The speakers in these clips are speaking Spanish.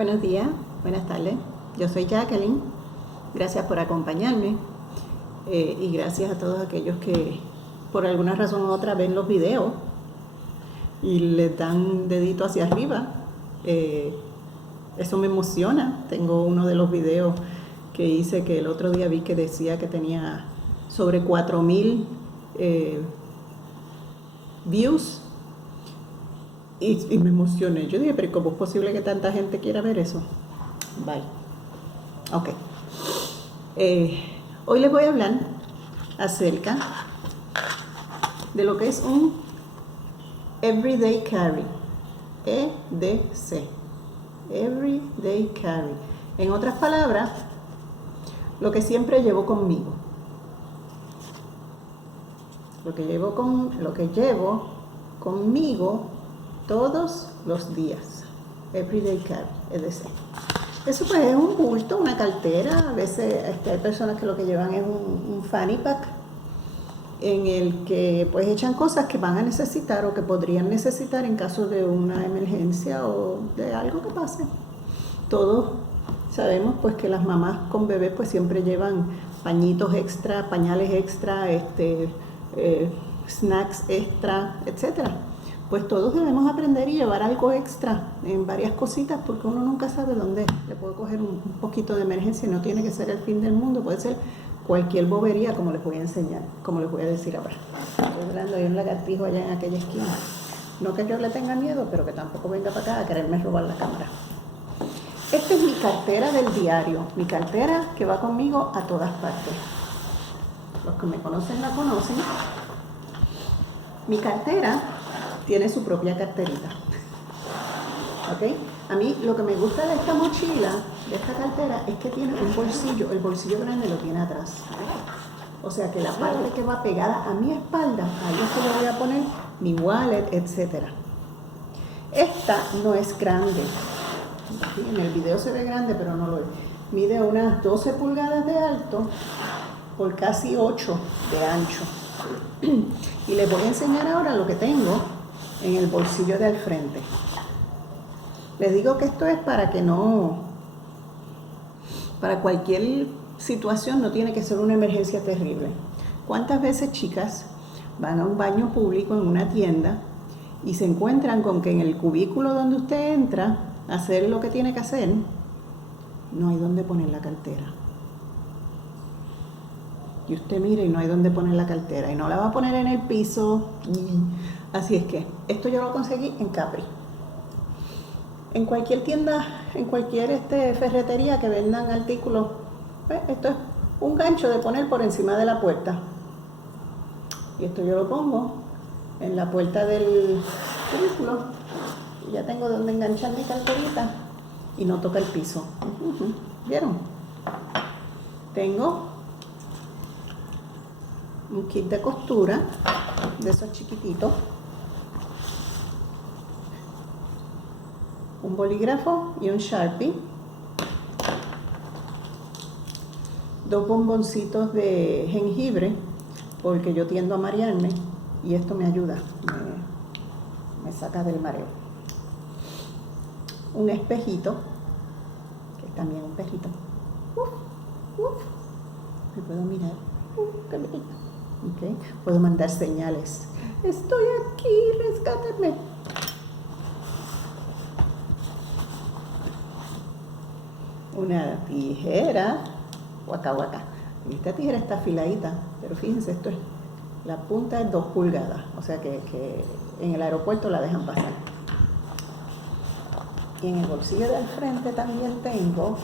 Buenos días, buenas tardes. Yo soy Jacqueline. Gracias por acompañarme y gracias a todos aquellos que por alguna razón u otra ven los videos y les dan dedito hacia arriba. Eso me emociona. Tengo uno de los videos que hice que el otro día vi que decía que tenía sobre 4,000 views. Y me emocioné. Yo dije, pero ¿cómo es posible que tanta gente quiera ver eso? Bye. Ok. Hoy les voy a hablar acerca de lo que es un Everyday Carry. EDC. Everyday Carry. En otras palabras, lo que siempre llevo conmigo. Lo que llevo conmigo todos los días. Everyday Carry, EDC. Eso pues es un bulto, una cartera. A veces hay personas que lo que llevan es un fanny pack en el que pues echan cosas que van a necesitar o que podrían necesitar en caso de una emergencia o de algo que pase. Todos sabemos pues que las mamás con bebés pues siempre llevan pañitos extra, pañales extra, snacks extra, etcétera. Pues todos debemos aprender y llevar algo extra en varias cositas porque uno nunca sabe dónde le puede coger un poquito de emergencia y no tiene que ser el fin del mundo, puede ser cualquier bobería, como les voy a enseñar, como les voy a decir ahora. Estoy hablando de un lagartijo allá en aquella esquina. No que yo le tenga miedo, pero que tampoco venga para acá a quererme robar la cámara. Esta es mi cartera del diario, mi cartera que va conmigo a todas partes. Los que me conocen la conocen. Mi cartera tiene su propia carterita. ¿Ok? A mí lo que me gusta de esta mochila, de esta cartera, es que tiene un bolsillo. El bolsillo grande lo tiene atrás. O sea que la parte que va pegada a mi espalda, ahí es que le voy a poner mi wallet, etc. Esta no es grande. ¿Sí? En el video se ve grande, pero no lo es. Mide unas 12 pulgadas de alto por casi 8 de ancho. Y les voy a enseñar ahora lo que tengo en el bolsillo de al frente. Les digo que esto es para cualquier situación, no tiene que ser una emergencia terrible. ¿Cuántas veces, chicas, van a un baño público en una tienda y se encuentran con que en el cubículo donde usted entra a hacer lo que tiene que hacer, no hay dónde poner la cartera? Y usted mira y no hay dónde poner la cartera y no la va a poner en el piso. Así es que esto yo lo conseguí en Capri. En cualquier tienda, en cualquier ferretería que vendan artículos, pues esto es un gancho de poner por encima de la puerta. Y esto yo lo pongo en la puerta del cubículo y ya tengo donde enganchar mi carterita y no toca el piso. ¿Vieron? Tengo un kit de costura de esos chiquititos, un bolígrafo y un Sharpie, 2 bomboncitos de jengibre porque yo tiendo a marearme y esto me ayuda, me saca del mareo. Un espejito, que es también un espejito. Me puedo mirar. Qué bello. Okay. Puedo mandar señales. Estoy aquí, rescátenme. Una tijera. Guaca, guaca. Esta tijera está afiladita, pero fíjense, esto es, la punta es 2 pulgadas. O sea que en el aeropuerto la dejan pasar. Y en el bolsillo del frente también tengo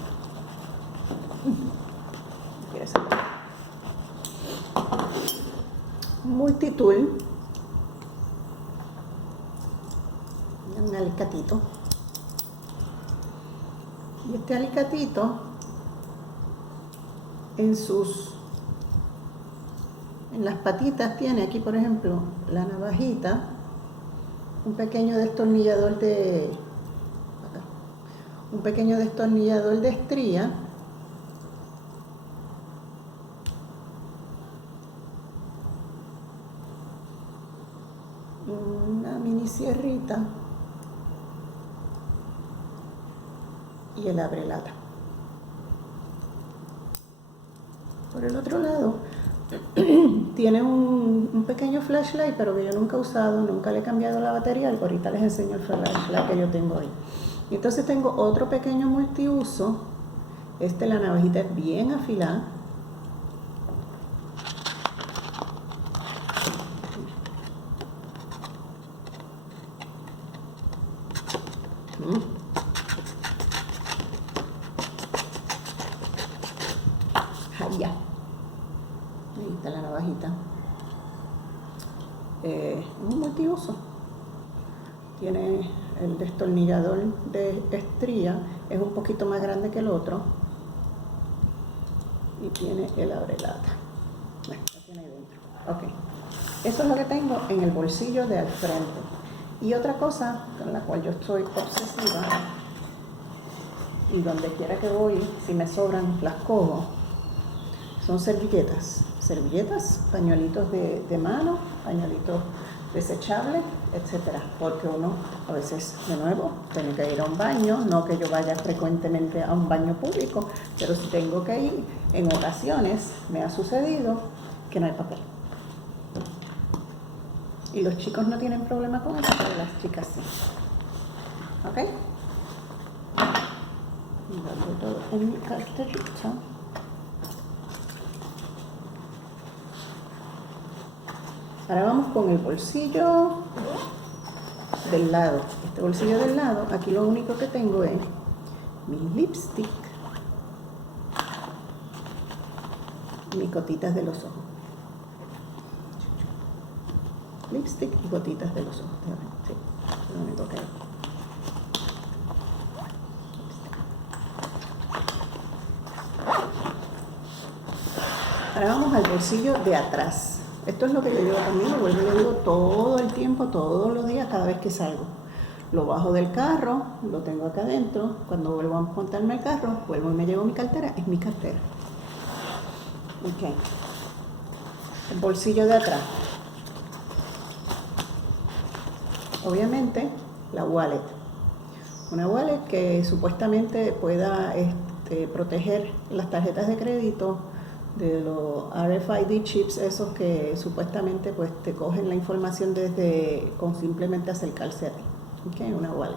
un multitool, un alicatito. Y este alicatito en las patitas tiene aquí, por ejemplo, la navajita, un pequeño destornillador de estría, una mini sierrita y el abrelata. Por el otro lado, tiene un pequeño flashlight, pero que yo nunca he usado, nunca le he cambiado la batería. Ahorita les enseño el flashlight que yo tengo ahí. Entonces tengo otro pequeño multiuso. La navajita es bien afilada. Ya. Ahí está la navajita. Un multiuso. Tiene el destornillador de estría, es un poquito más grande que el otro. Y tiene el abrelata. Bueno, lo tiene ahí dentro. Ok. Eso es lo que tengo en el bolsillo de al frente. Y otra cosa con la cual yo estoy obsesiva, y donde quiera que voy, si me sobran, las cojo, son servilletas. Servilletas, pañuelitos de mano, pañuelitos desechables, etcétera. Porque uno a veces, de nuevo, tiene que ir a un baño, no que yo vaya frecuentemente a un baño público, pero si tengo que ir, en ocasiones me ha sucedido que no hay papel. Y los chicos no tienen problema con eso, pero las chicas sí. ¿Ok? Y guardo todo en mi carterita. Ahora vamos con el bolsillo del lado. Este bolsillo del lado, aquí lo único que tengo es mi lipstick, mis gotitas de los ojos. Lipstick y gotitas de los ojos. Sí, es lo único que hay. Ahora vamos al bolsillo de atrás. Esto es lo que yo llevo conmigo, vuelvo y lo digo todo el tiempo, todos los días, cada vez que salgo. Lo bajo del carro, lo tengo acá adentro. Cuando vuelvo a montarme al carro, vuelvo y me llevo mi cartera, es mi cartera. Ok. El bolsillo de atrás. Obviamente, la wallet. Una wallet que supuestamente pueda proteger las tarjetas de crédito de los RFID chips, esos que supuestamente pues te cogen la información con simplemente acercarse a ti. Okay, una wallet.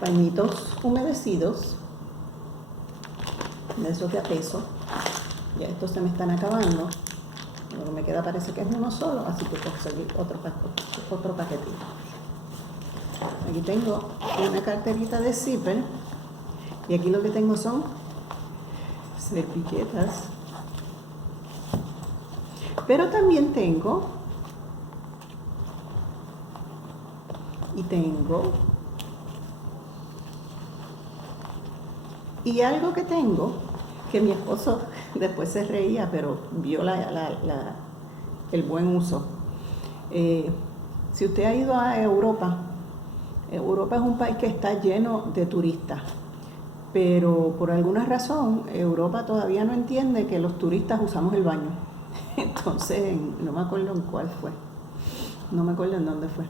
Pañitos humedecidos, de esos de a peso. Ya estos se me están acabando. Lo que me queda parece que es uno solo, así que conseguí otro paquetito. Aquí tengo una carterita de zipper y aquí lo que tengo son servilletas. Pero también tengo y algo que tengo que mi esposo después se reía, pero vio el buen uso. Si usted ha ido a Europa, Europa es un país que está lleno de turistas, pero por alguna razón Europa todavía no entiende que los turistas usamos el baño. Entonces, no me acuerdo en cuál fue, no me acuerdo en dónde fue.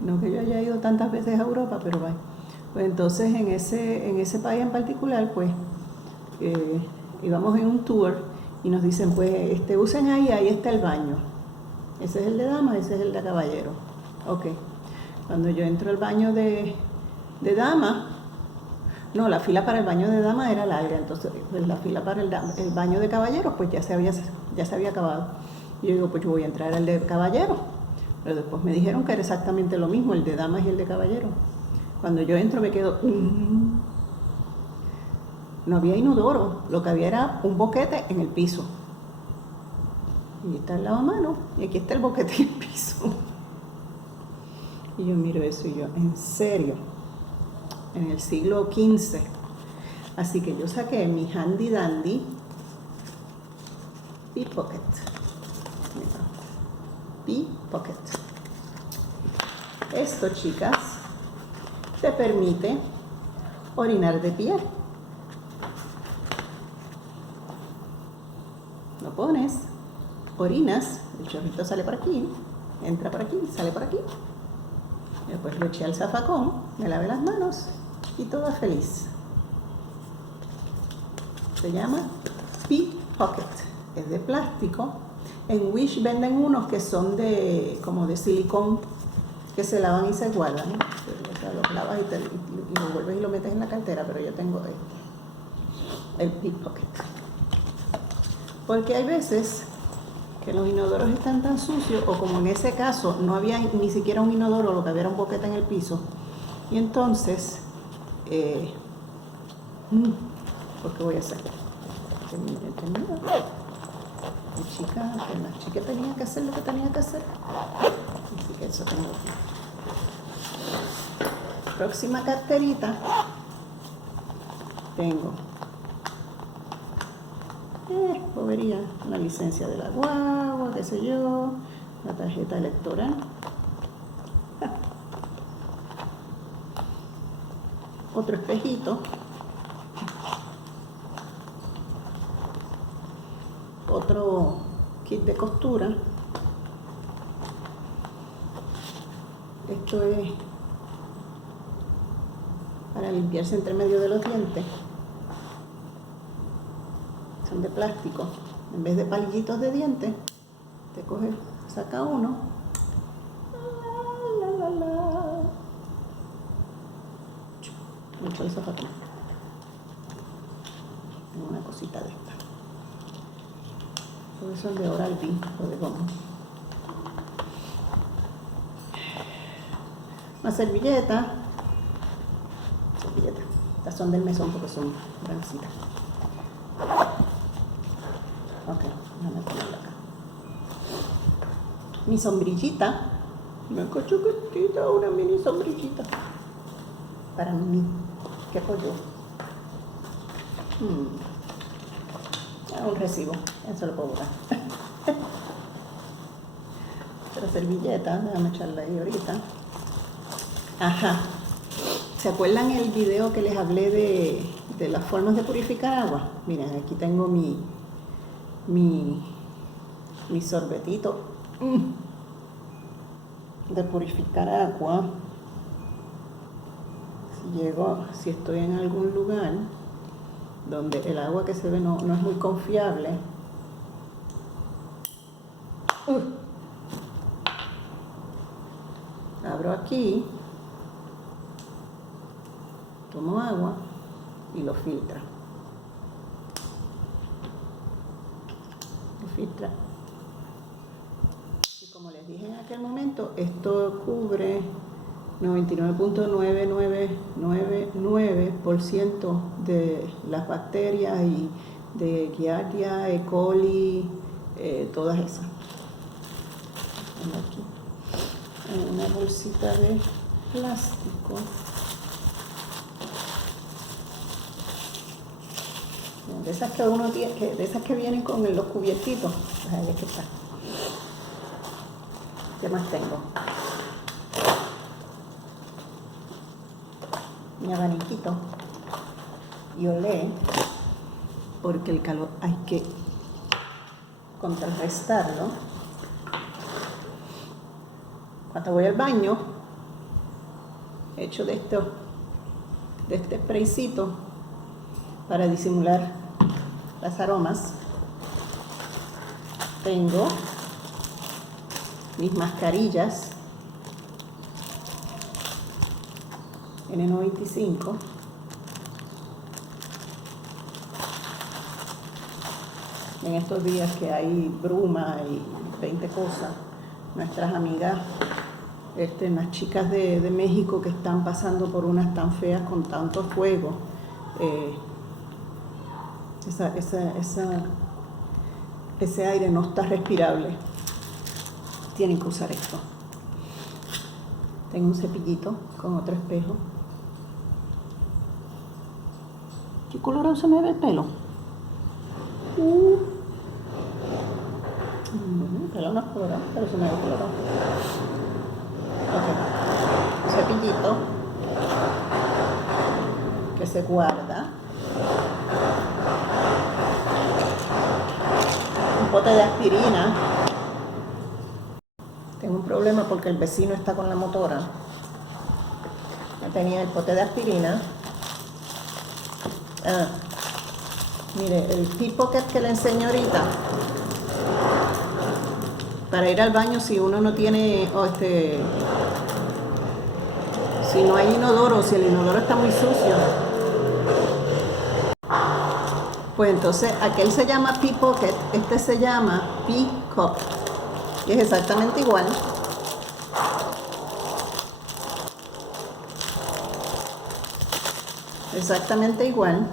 No que yo haya ido tantas veces a Europa, pero vaya. Pues entonces en ese país en particular, pues íbamos en un tour y nos dicen, pues usen ahí está el baño. Ese es el de dama, ese es el de caballero. Ok. Cuando yo entro al baño de dama, no, la fila para el baño de dama era larga, entonces pues, la fila para el baño de caballeros pues ya se había acabado. Y yo digo, pues yo voy a entrar al de caballero. Pero después me dijeron que era exactamente lo mismo, el de dama y el de caballero. Cuando yo entro me quedo... No había inodoro, lo que había era un boquete en el piso. Y está el lavamanos y aquí está el boquete en el piso. Y yo miro eso y yo, ¿en serio? En el siglo XV. Así que yo saqué mi handy dandy P-Pocket. P-Pocket. Esto, chicas, te permite orinar de pie. Lo pones, orinas, el chorrito sale por aquí, entra por aquí, sale por aquí. Después lo eché al zafacón, me lavé las manos y toda feliz. Se llama Pickpocket, es de plástico. En Wish venden unos que son como de silicón, que se lavan y se guardan. O sea, los lavas y lo vuelves y lo metes en la cartera, pero yo tengo el Pickpocket. Porque hay veces que los inodoros están tan sucios, o como en ese caso no había ni siquiera un inodoro, lo que había era un boquete en el piso, y entonces ¿por qué voy a hacer? La chica tenía que hacer lo que tenía que hacer, así que eso tengo aquí. Próxima carterita tengo bobería, una licencia de la guagua, qué sé yo, la tarjeta electoral, otro espejito, otro kit de costura. Esto es para limpiarse entre medio de los dientes. Son de plástico. En vez de palillitos de dientes, te coges, saca uno. Mucho el zapato. Una cosita de esta. Todo eso es de Oral-B o de goma. Una servilleta. Estas son del mesón porque son grandecitas. Ok, déjame ponerla acá. Mi sombrillita. Una cochuquetita, una mini sombrillita. Para mí. ¿Qué pollo? Un recibo. Eso lo puedo botar. Otra servilleta. Déjame echarla ahí ahorita. Ajá. ¿Se acuerdan el video que les hablé de las formas de purificar agua? Miren, aquí tengo mi sorbetito de purificar agua. Si estoy en algún lugar donde el agua que se ve no es muy confiable, abro aquí, tomo agua y lo filtra. Y como les dije en aquel momento, esto cubre 99.9999% de las bacterias y de Giardia, E. coli, todas esas. Aquí, en una bolsita de plástico. De esas que uno tiene, de esas que vienen con los cubiertitos. Ahí es que está. ¿Qué más tengo? Mi abaniquito y olé, porque el calor hay que contrarrestarlo. Cuando voy al baño, echo de este spraycito para disimular las aromas. Tengo mis mascarillas N95. En estos días que hay bruma y 20 cosas, nuestras amigas, unas chicas de México que están pasando por unas tan feas con tanto fuego, ese aire no está respirable. Tienen que usar esto. Tengo un cepillito con otro espejo. ¿Qué colorado se me ve el pelo? El pelo no es colorado, pero se me ve colorado. Ok. Cepillito que se guarda. Un pote de aspirina. Tengo un problema porque el vecino está con la motora. Ya tenía el pote de aspirina. Mire, el pickpocket que le enseño ahorita, para ir al baño si uno no tiene, si no hay inodoro, si el inodoro está muy sucio, pues entonces aquel se llama pickpocket, este se llama pick-up, y es exactamente igual. Exactamente igual,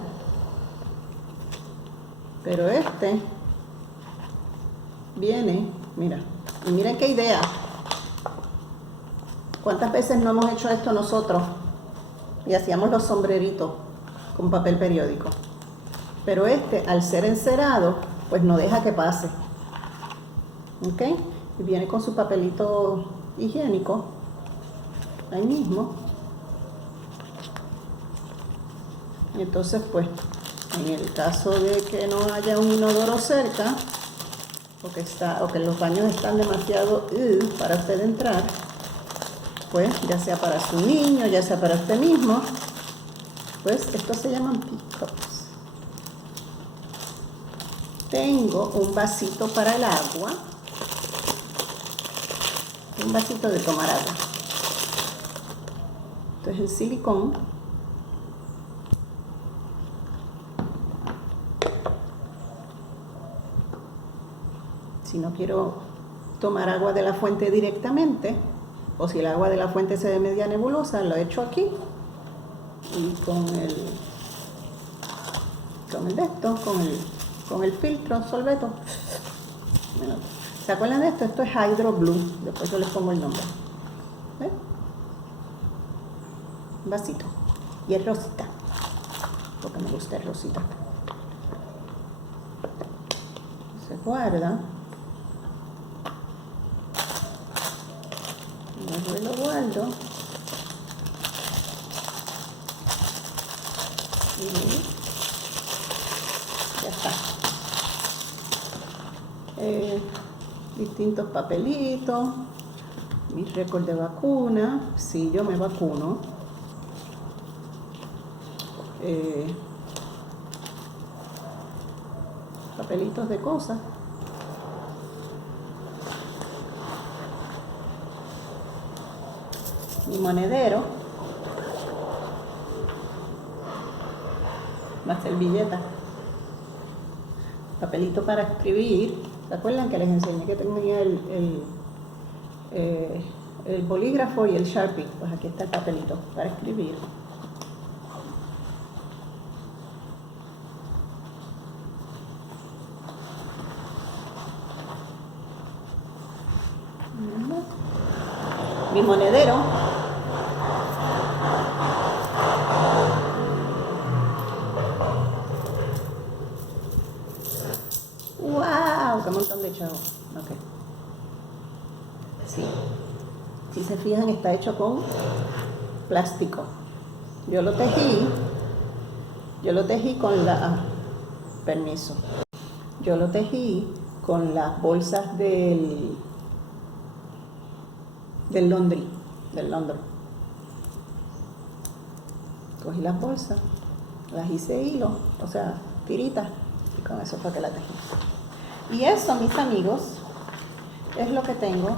pero este viene, mira, y miren qué idea. ¿Cuántas veces no hemos hecho esto nosotros? Y hacíamos los sombreritos con papel periódico. Pero este, al ser encerado, pues no deja que pase. ¿Ok? Y viene con su papelito higiénico, ahí mismo. Y entonces, pues, en el caso de que no haya un inodoro cerca, o que los baños están demasiado para usted entrar, pues, ya sea para su niño, ya sea para usted mismo, pues, estos se llaman pick-ups. Tengo un vasito para el agua, un vasito de tomar agua. Esto es el silicón. Si no quiero tomar agua de la fuente directamente, o si el agua de la fuente se ve media nebulosa, lo echo aquí y con el filtro solveto. Bueno, ¿se acuerdan de esto? Esto es Hydro Blue, después yo les pongo el nombre. ¿Ven? Un vasito. Y es rosita, porque me gusta el rosita. Se guarda. Luego lo guardo. Y ya está. Distintos papelitos. Mi récord de vacuna. Si yo me vacuno. Papelitos de cosas. Mi monedero, la servilleta, papelito para escribir. ¿Se acuerdan que les enseñé que tenía el bolígrafo y el Sharpie? Pues aquí está el papelito para escribir. Mi monedero. ¡Wow! ¡Qué montón de chavos! Ok. Sí. Si se fijan, está hecho con plástico. Yo lo tejí con permiso. Yo lo tejí con las bolsas del laundry. Cogí las bolsas, las hice hilo, o sea, tiritas, y con eso fue que la tejí. Y eso, mis amigos, es lo que tengo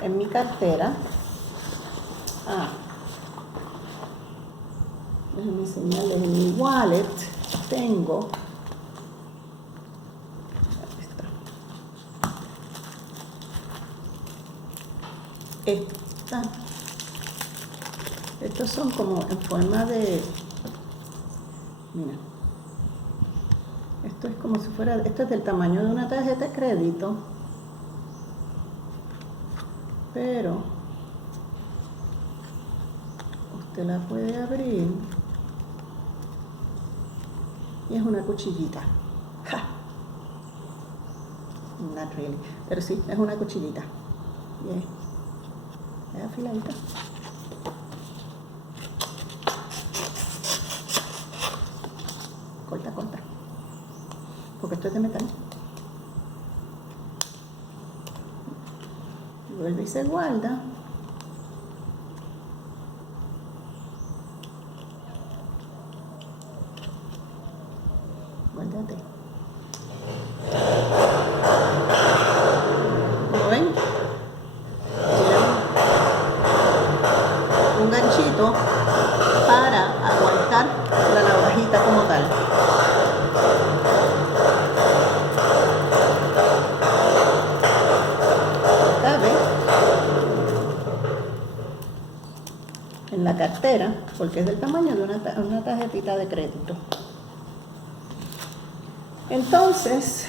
en mi cartera. Déjenme enseñarles, en mi wallet tengo estos son como en forma de, mira, esto es como si fuera, esto es del tamaño de una tarjeta de crédito, pero usted la puede abrir y es una cuchillita. ¡Ja! Not really, pero sí, es una cuchillita. Es afiladita. Corta. Porque esto es de metal. vuelve y se guarda. Guárdate. ¿Lo ven? Tiene un ganchito para aguantar la navajita como tal. Cabe en la cartera porque es del tamaño de una tarjetita de crédito. Entonces,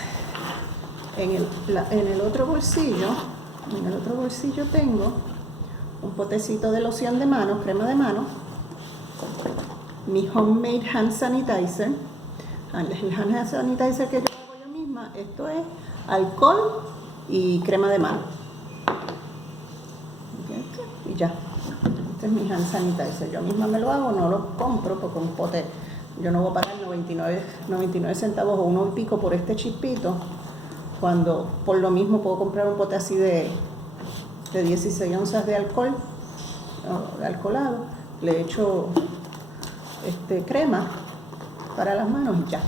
en el otro bolsillo tengo un potecito de loción de mano, crema de mano, mi homemade hand sanitizer. El hand sanitizer que yo hago yo misma, esto es alcohol y crema de mano. Y ya, este es mi hand sanitizer. Yo misma me lo hago, no lo compro porque un pote, yo no voy a pagar 99 centavos o uno y pico por este chispito, cuando por lo mismo puedo comprar un pote así de 16 onzas de alcohol, de alcoholado, le echo crema para las manos y ya.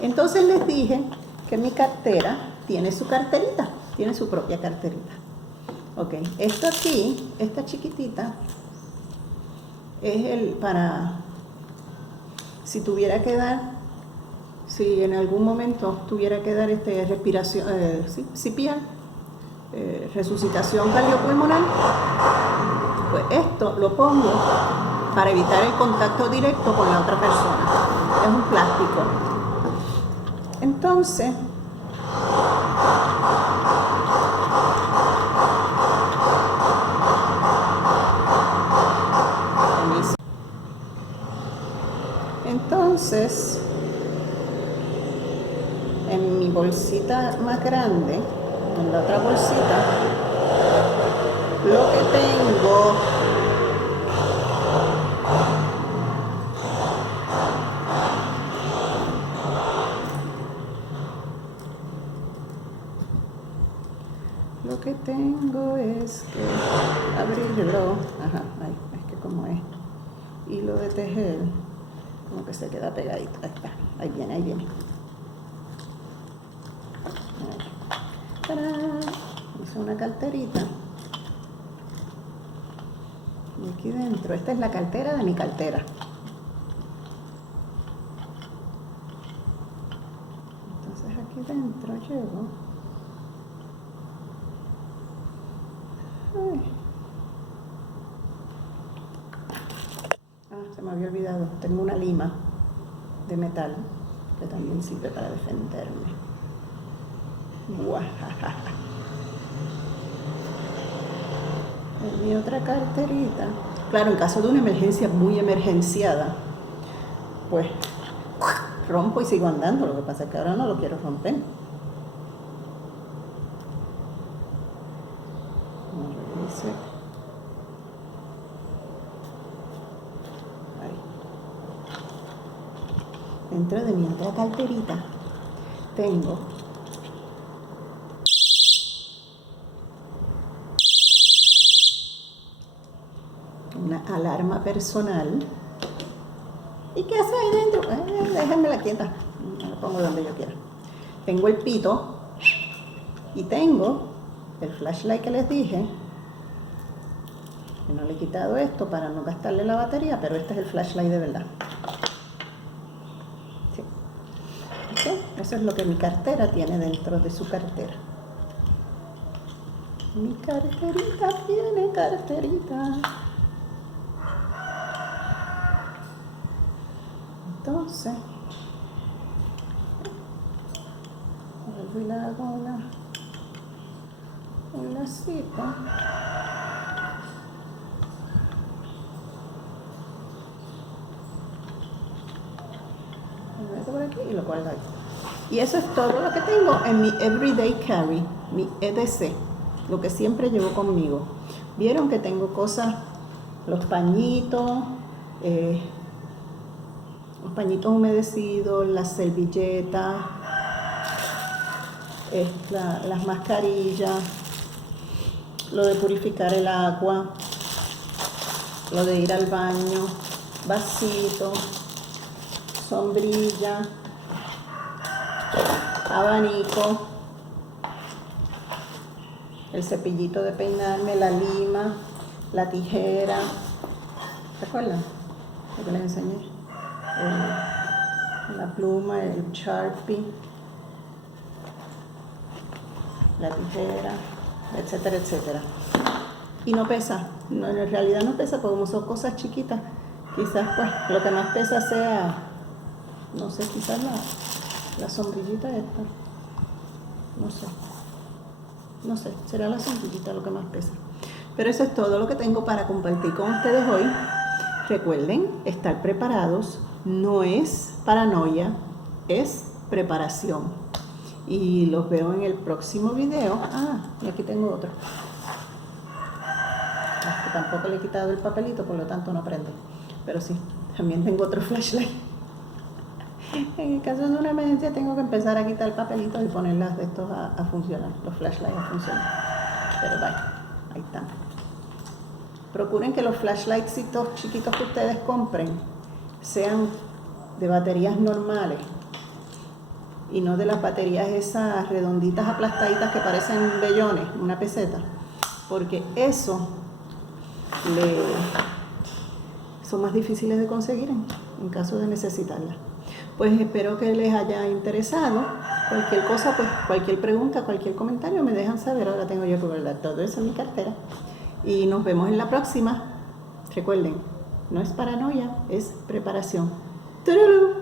Entonces les dije que mi cartera tiene su carterita, tiene su propia carterita. Ok, esto aquí, esta chiquitita, es para si tuviera que dar, si en algún momento tuviera que dar respiración, CPR, resucitación cardiopulmonar, pues esto lo pongo para evitar el contacto directo con la otra persona. Es un plástico. Entonces, en mi bolsita más grande, en la otra bolsita, lo que tengo es que abrirlo, es que como es hilo de tejer, como que se queda pegadito. Ahí está, ahí viene. ¡Tarán! Hice una carterita. Y aquí dentro, esta es la cartera de mi cartera. Entonces aquí dentro llevo. Se me había olvidado. Tengo una lima de metal que también sirve para defenderme. En mi otra carterita, claro, en caso de una emergencia muy emergenciada, pues rompo y sigo andando. Lo que pasa es que ahora no lo quiero romper. Dentro de mi otra carterita tengo una alarma personal. ¿Y qué hace ahí dentro? Déjenmela quieta, me la pongo donde yo quiera. Tengo el pito y tengo el flashlight que les dije. No le he quitado esto para no gastarle la batería, pero este es el flashlight de verdad. Sí. ¿Okay? Eso es lo que mi cartera tiene dentro de su cartera. Mi carterita tiene carterita. Entonces, vuelvo y le hago un lacito. Lo meto por aquí y lo guardo ahí. Y eso es todo lo que tengo en mi Everyday Carry, mi EDC, lo que siempre llevo conmigo. Vieron que tengo cosas, los pañitos humedecidos, las servilletas, las mascarillas, lo de purificar el agua, lo de ir al baño, vasito, sombrilla, abanico, el cepillito de peinarme, la lima, la tijera, ¿se acuerdan? Lo que les enseñé, la pluma, el Sharpie, la tijera, etcétera, etcétera. Y no pesa, no, en realidad no pesa porque como son cosas chiquitas, quizás pues lo que más pesa sea, no sé, quizás la sombrillita esta, no sé, será la sombrillita lo que más pesa. Pero eso es todo lo que tengo para compartir con ustedes hoy. Recuerden, estar preparados no es paranoia, es preparación. Y los veo en el próximo video. Y aquí tengo otro. Que tampoco le he quitado el papelito, por lo tanto no prende. Pero sí, también tengo otro flashlight. En el caso de una emergencia tengo que empezar a quitar papelitos y ponerlas de estos a funcionar, los flashlights a funcionar. Pero vaya, ahí están. Procuren que los flashlightsitos chiquitos que ustedes compren sean de baterías normales y no de las baterías esas redonditas aplastaditas que parecen vellones, una peseta, porque eso son más difíciles de conseguir en caso de necesitarlas. Pues espero que les haya interesado. Cualquier cosa, pues cualquier pregunta, cualquier comentario me dejan saber. Ahora tengo yo que guardar todo eso en mi cartera. Y nos vemos en la próxima. Recuerden, no es paranoia, es preparación. ¡Tururú!